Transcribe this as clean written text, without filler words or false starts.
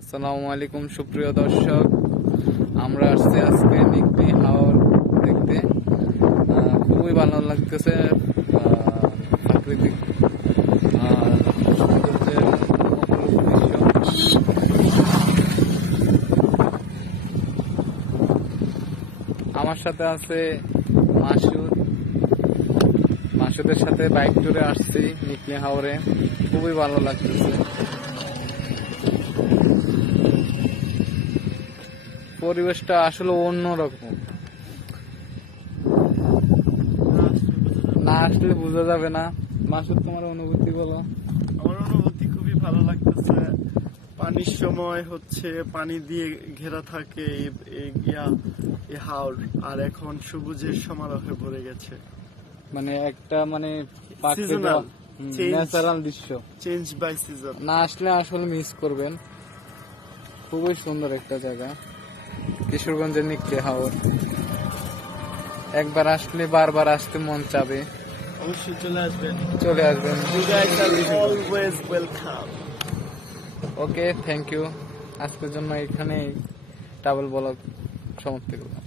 আসসালামু আলাইকুম সুপ্রিয় দর্শক, আমরা আসছি আজকে নিকলি হাওর দেখতে। খুবই ভালো লাগতেছে প্রাকৃতিক সৌন্দর্যের অপরূপ দৃশ্য। আমার সাথে আছে মাসুদের সাথে বাইক ট্যুরে আসছি নিকলি হাওরে। খুবই ভালো লাগতেছে, পরিবেশটা আসলে অন্যরকম, না আসলে বোঝা যাবে না। মাসুদ, তোমার অনুভূতি বলো। আমার অনুভূতি খুবই ভালো লাগতেছে। পানির সময় পানি দিয়ে ঘেরা থাকে এই হাওর, আর এখন সবুজের সমারোহে ভরে গেছে। মানে একটা ন্যাচারাল দৃশ্য, চেঞ্জ বাই সিজন। না আসলে আসলে মিস করবেন। খুবই সুন্দর একটা জায়গা কিশোরগঞ্জের নিকলি হাওর। একবার আসলে বারবার আসতে মন চাবে। অবশ্যই চলে আসবেন। Always welcome. Okay, thank you. আজকের জন্য এখানেই ট্রাভেল ব্লগ সমাপ্তি করলাম।